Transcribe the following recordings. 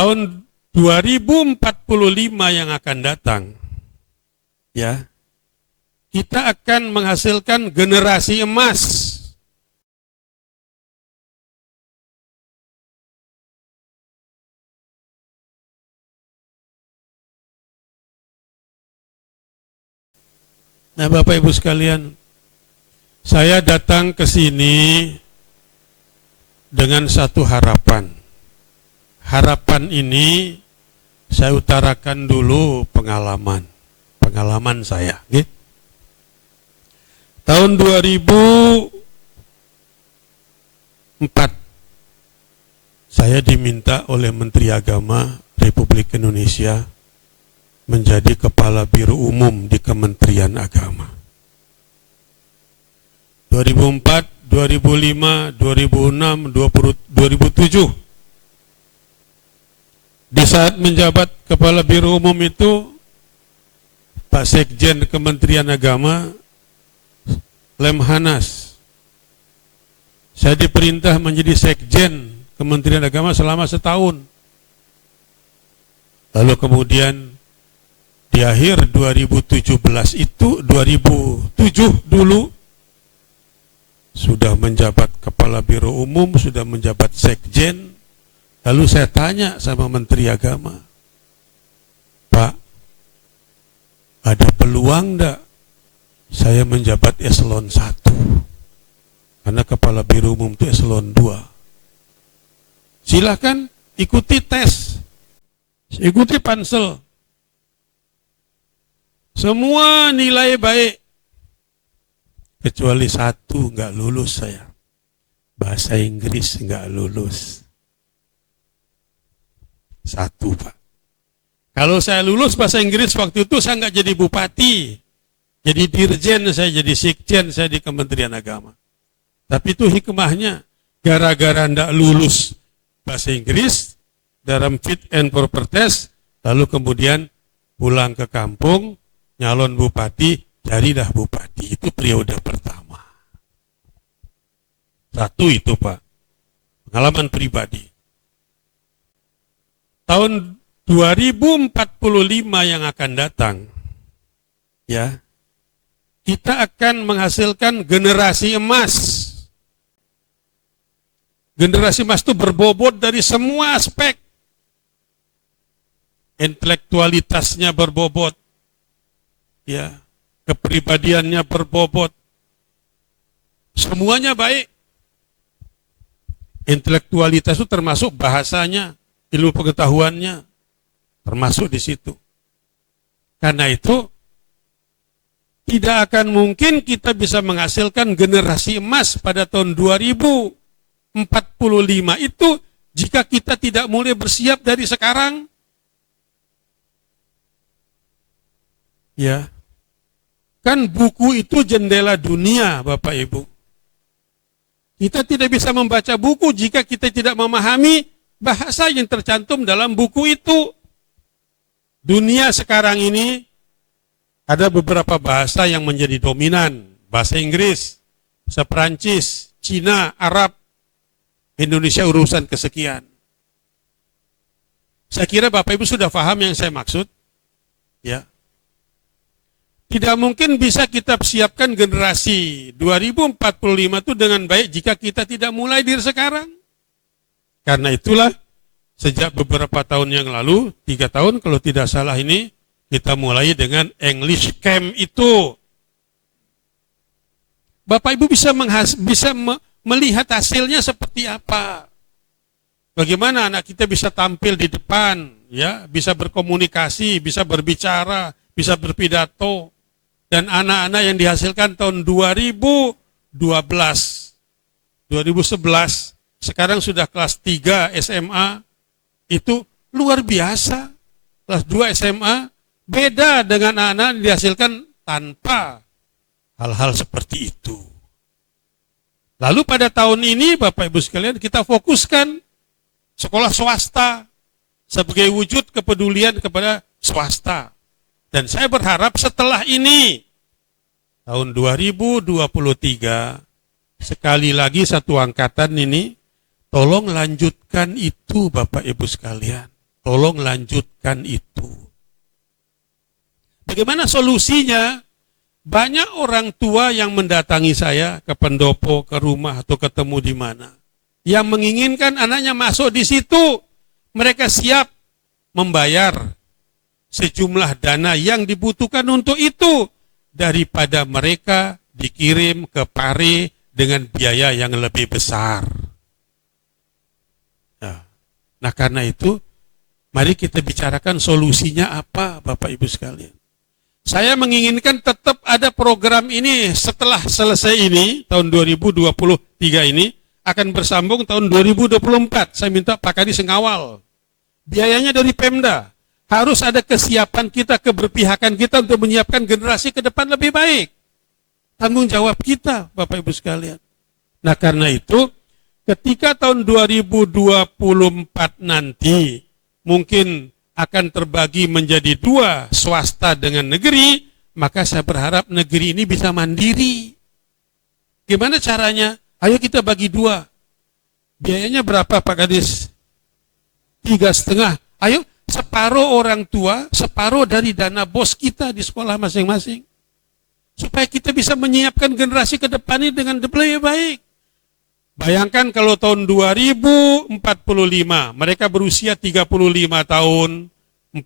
tahun 2045 yang akan datang, ya, kita akan menghasilkan generasi emas. Nah, Bapak Ibu sekalian, saya datang ke sini dengan satu harapan. Harapan ini saya utarakan dulu pengalaman saya. Gitu. Tahun 2004 saya diminta oleh Menteri Agama Republik Indonesia menjadi Kepala Biro Umum di Kementerian Agama. 2004, 2005, 2006, 2007. Di saat menjabat Kepala Biro Umum itu, Pak Sekjen Kementerian Agama, Lemhanas. Saya diperintah menjadi Sekjen Kementerian Agama selama setahun. Lalu kemudian di akhir 2017 itu, 2007 dulu, sudah menjabat Kepala Biro Umum, sudah menjabat Sekjen. Lalu saya tanya sama Menteri Agama, Pak, ada peluang enggak saya menjabat eselon 1? Karena Kepala Biro Umum itu eselon 2. Silahkan ikuti tes, ikuti pansel. Semua nilai baik. Kecuali satu nggak lulus saya. Bahasa Inggris nggak lulus. Satu, Pak. Kalau saya lulus bahasa Inggris waktu itu saya nggak jadi bupati. Jadi dirjen, saya jadi sekjen saya di Kementerian Agama. Tapi itu hikmahnya. Gara-gara nggak lulus bahasa Inggris dalam fit and proper test, lalu kemudian pulang ke kampung, nyalon bupati, jadilah bupati. Itu periode pertama. Satu itu, Pak. Pengalaman pribadi. Tahun 2045 yang akan datang, ya, kita akan menghasilkan generasi emas. Generasi emas itu berbobot dari semua aspek. Intelektualitasnya berbobot, ya, kepribadiannya berbobot, semuanya baik. Intelektualitas itu termasuk bahasanya, ilmu pengetahuannya, termasuk di situ. Karena itu tidak akan mungkin kita bisa menghasilkan generasi emas pada tahun 2045 itu jika kita tidak mulai bersiap dari sekarang. Ya. Kan buku itu jendela dunia, Bapak Ibu. Kita tidak bisa membaca buku jika kita tidak memahami bahasa yang tercantum dalam buku itu. Dunia sekarang ini ada beberapa bahasa yang menjadi dominan. Bahasa Inggris, bahasa Perancis, Cina, Arab. Indonesia urusan kesekian. Saya kira Bapak Ibu sudah paham yang saya maksud. Ya. Tidak mungkin bisa kita siapkan generasi 2045 itu dengan baik jika kita tidak mulai dari sekarang. Karena itulah sejak beberapa tahun yang lalu, 3 tahun kalau tidak salah ini, kita mulai dengan English Camp itu. Bapak Ibu bisa melihat hasilnya seperti apa. Bagaimana anak kita bisa tampil di depan, ya, bisa berkomunikasi, bisa berbicara, bisa berpidato. Dan anak-anak yang dihasilkan tahun 2012, 2011, sekarang sudah kelas 3 SMA, itu luar biasa. Kelas 2 SMA, beda dengan anak-anak yang dihasilkan tanpa hal-hal seperti itu. Lalu pada tahun ini, Bapak Ibu sekalian, kita fokuskan sekolah swasta sebagai wujud kepedulian kepada swasta. Dan saya berharap setelah ini, tahun 2023, sekali lagi satu angkatan ini, tolong lanjutkan itu Bapak Ibu sekalian. Tolong lanjutkan itu. Bagaimana solusinya? Banyak orang tua yang mendatangi saya ke pendopo, ke rumah, atau ketemu di mana. Yang menginginkan anaknya masuk di situ. Mereka siap membayar sejumlah dana yang dibutuhkan untuk itu. Daripada mereka dikirim ke Pare dengan biaya yang lebih besar. Nah karena itu, mari kita bicarakan solusinya apa Bapak Ibu sekalian. Saya menginginkan tetap ada program ini setelah selesai ini, tahun 2023 ini, akan bersambung tahun 2024. Saya minta Pak Kadis ngawal. Biayanya dari Pemda. Harus ada kesiapan kita, keberpihakan kita untuk menyiapkan generasi ke depan lebih baik. Tanggung jawab kita, Bapak Ibu sekalian. Nah karena itu, ketika tahun 2024 nanti, mungkin akan terbagi menjadi dua, swasta dengan negeri, maka saya berharap negeri ini bisa mandiri. Gimana caranya? Ayo kita bagi dua. Biayanya berapa Pak Kadis? 3,5. Ayo separuh orang tua, separuh dari dana bos kita di sekolah masing-masing. Supaya kita bisa menyiapkan generasi ke depan ini dengan lebih baik. Bayangkan kalau tahun 2045, mereka berusia 35 tahun, 40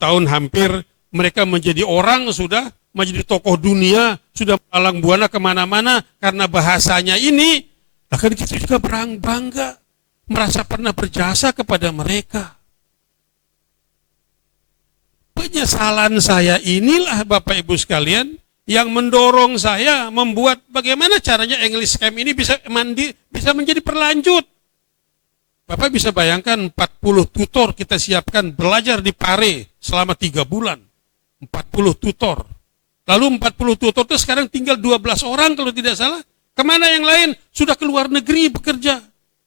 tahun hampir, mereka menjadi orang sudah, menjadi tokoh dunia, sudah malang buana kemana-mana, karena bahasanya ini, akan kita juga bangga, merasa pernah berjasa kepada mereka. Penyesalan saya inilah Bapak Ibu sekalian, yang mendorong saya membuat bagaimana caranya English Camp ini bisa menjadi berlanjut. Bapak bisa bayangkan 40 tutor kita siapkan belajar di Pare selama 3 bulan. 40 tutor. Lalu 40 tutor itu sekarang tinggal 12 orang kalau tidak salah. Kemana yang lain? Sudah ke luar negeri bekerja.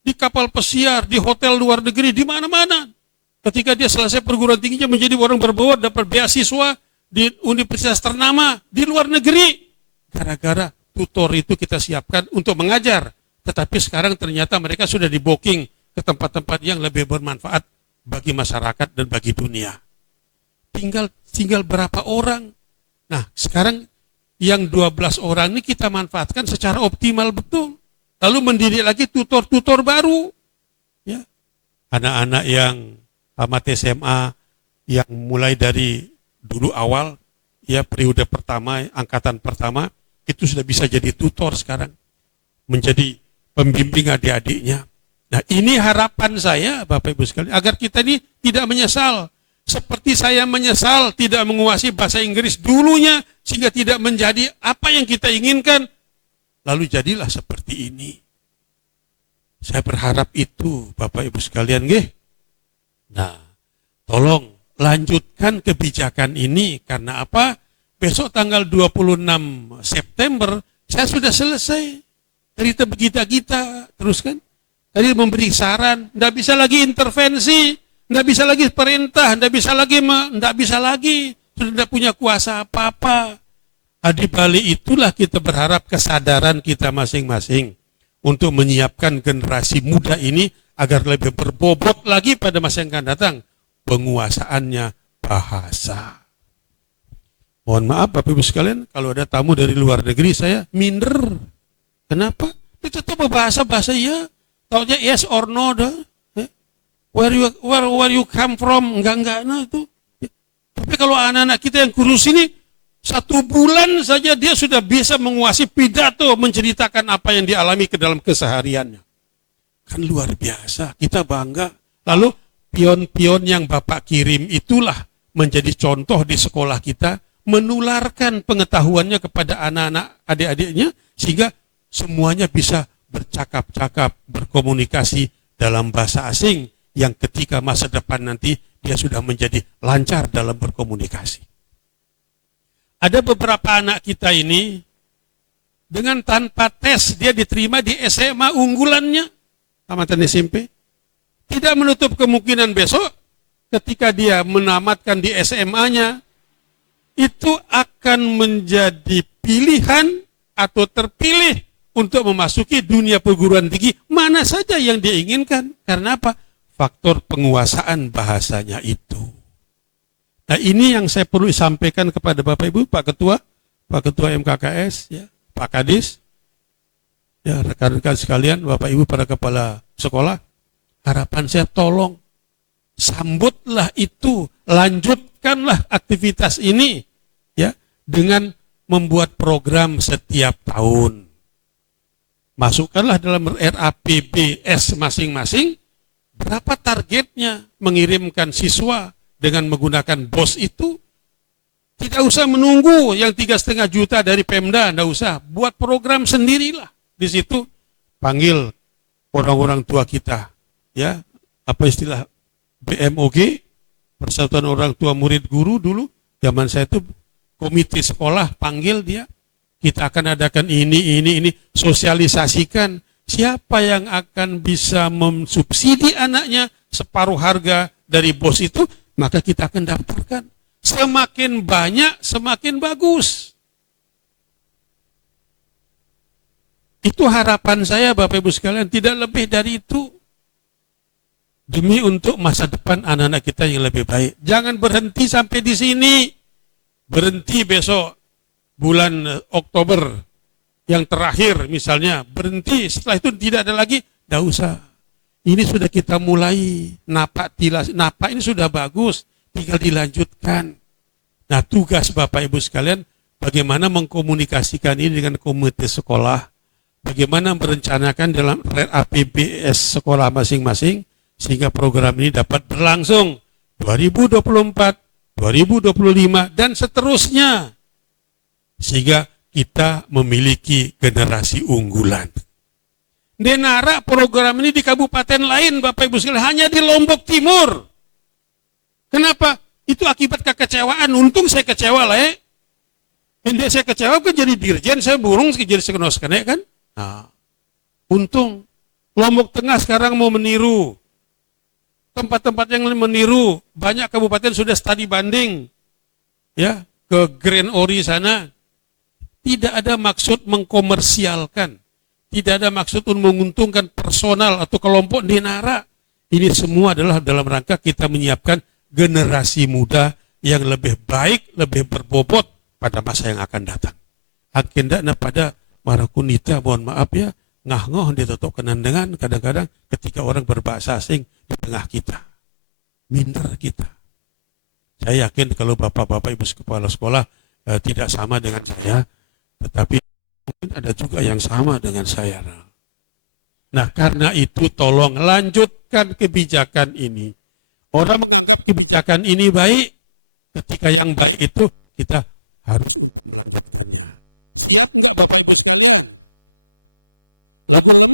Di kapal pesiar, di hotel luar negeri, di mana-mana. Ketika dia selesai perguruan tingginya menjadi orang berbobot, dapat beasiswa di universitas ternama di luar negeri. Gara-gara tutor itu kita siapkan untuk mengajar. Tetapi sekarang ternyata mereka sudah di booking ke tempat-tempat yang lebih bermanfaat bagi masyarakat dan bagi dunia. Tinggal berapa orang. Nah sekarang yang 12 orang ini kita manfaatkan secara optimal betul. Lalu mendidik lagi tutor-tutor baru. Ya. Anak-anak yang tamat SMA, yang mulai dari dulu awal, ya periode pertama, angkatan pertama, itu sudah bisa jadi tutor sekarang. Menjadi pembimbing adik-adiknya. Nah ini harapan saya Bapak Ibu sekalian, agar kita ini tidak menyesal. Seperti saya menyesal tidak menguasai bahasa Inggris dulunya, sehingga tidak menjadi apa yang kita inginkan. Lalu jadilah seperti ini. Saya berharap itu Bapak Ibu sekalian. Nah tolong lanjutkan kebijakan ini, karena apa? Besok tanggal 26 September saya sudah selesai cerita kita teruskan. Tadi memberi saran, tidak bisa lagi intervensi, tidak bisa lagi perintah, tidak bisa lagi, sudah tidak punya kuasa apa-apa. Di balik itulah kita berharap kesadaran kita masing-masing untuk menyiapkan generasi muda ini agar lebih berbobot lagi pada masa yang akan datang. Penguasaannya bahasa. Mohon maaf Bapak Ibu sekalian, kalau ada tamu dari luar negeri saya minder. Kenapa? Kita tahu bahasa ya. Taunya yes or no dah. Where you come from? Enggak nah itu. Tapi kalau anak-anak kita yang kurus ini 1 bulan saja dia sudah bisa menguasai pidato, menceritakan apa yang dialami ke dalam kesehariannya. Kan luar biasa. Kita bangga. Lalu pion-pion yang Bapak kirim itulah menjadi contoh di sekolah kita, menularkan pengetahuannya kepada anak-anak adik-adiknya, sehingga semuanya bisa bercakap-cakap, berkomunikasi dalam bahasa asing, yang ketika masa depan nanti dia sudah menjadi lancar dalam berkomunikasi. Ada beberapa anak kita ini, dengan tanpa tes dia diterima di SMA unggulannya, tamatan SMP. Tidak menutup kemungkinan besok ketika dia menamatkan di SMA-nya, itu akan menjadi pilihan atau terpilih untuk memasuki dunia perguruan tinggi mana saja yang dia inginkan. Karena apa? faktor penguasaan bahasanya itu. Nah, ini yang saya perlu sampaikan kepada Bapak Ibu, Pak Ketua MKKS, ya, Pak Kadis, ya, rekan-rekan sekalian, Bapak Ibu para kepala sekolah, harapan saya tolong sambutlah itu, lanjutkanlah aktivitas ini, ya, dengan membuat program setiap tahun. Masukkanlah dalam RAPBS masing-masing berapa targetnya mengirimkan siswa dengan menggunakan BOS itu. Tidak usah menunggu yang 3,5 juta dari Pemda, tidak usah. Buat program sendirilah. Di situ panggil orang-orang tua kita, ya, apa istilah BMOG, Persatuan Orang Tua Murid Guru dulu, zaman saya itu komite sekolah, panggil dia, kita akan adakan ini, sosialisasikan siapa yang akan bisa mensubsidi anaknya separuh harga dari BOS itu, maka kita akan daftarkan. Semakin banyak, semakin bagus. Itu harapan saya, Bapak Ibu sekalian, tidak lebih dari itu. Demi untuk masa depan anak-anak kita yang lebih baik. Jangan berhenti sampai di sini. Berhenti besok bulan Oktober yang terakhir misalnya. Berhenti, setelah itu tidak ada lagi. Tidak usah. Ini sudah kita mulai. Napak ini sudah bagus. Tinggal dilanjutkan. Nah, tugas Bapak Ibu sekalian, bagaimana mengkomunikasikan ini dengan komite sekolah, bagaimana merencanakan dalam APBS sekolah masing-masing, sehingga program ini dapat berlangsung 2024, 2025, dan seterusnya. Sehingga kita memiliki generasi unggulan. Denara program ini di kabupaten lain, Bapak Ibu sekalian, hanya di Lombok Timur. Kenapa? Itu akibat kekecewaan. Untung saya kecewa lah, ya. Hindi saya kecewa kan jadi dirjen, saya burung jadi sekenos kene kan. Nah, untung Lombok Tengah sekarang mau meniru. Tempat-tempat yang meniru, banyak kabupaten sudah studi banding, ya, ke Grand Ori sana. Tidak ada maksud mengkomersialkan, tidak ada maksud untuk menguntungkan personal atau kelompok Denara. Ini semua adalah dalam rangka kita menyiapkan generasi muda yang lebih baik, lebih berbobot pada masa yang akan datang. Agendanya pada Marakunita, mohon maaf ya, ngah-ngoh ditutup kenandengan kadang-kadang ketika orang berbahasa asing di tengah kita. Minder kita. Saya yakin kalau bapak-bapak ibu kepala sekolah tidak sama dengan saya, tetapi mungkin ada juga yang sama dengan saya. Nah, karena itu tolong lanjutkan kebijakan ini. Orang menganggap kebijakan ini baik, ketika yang baik itu kita harus melanjutkannya. Siap Bapak Presiden. Laporan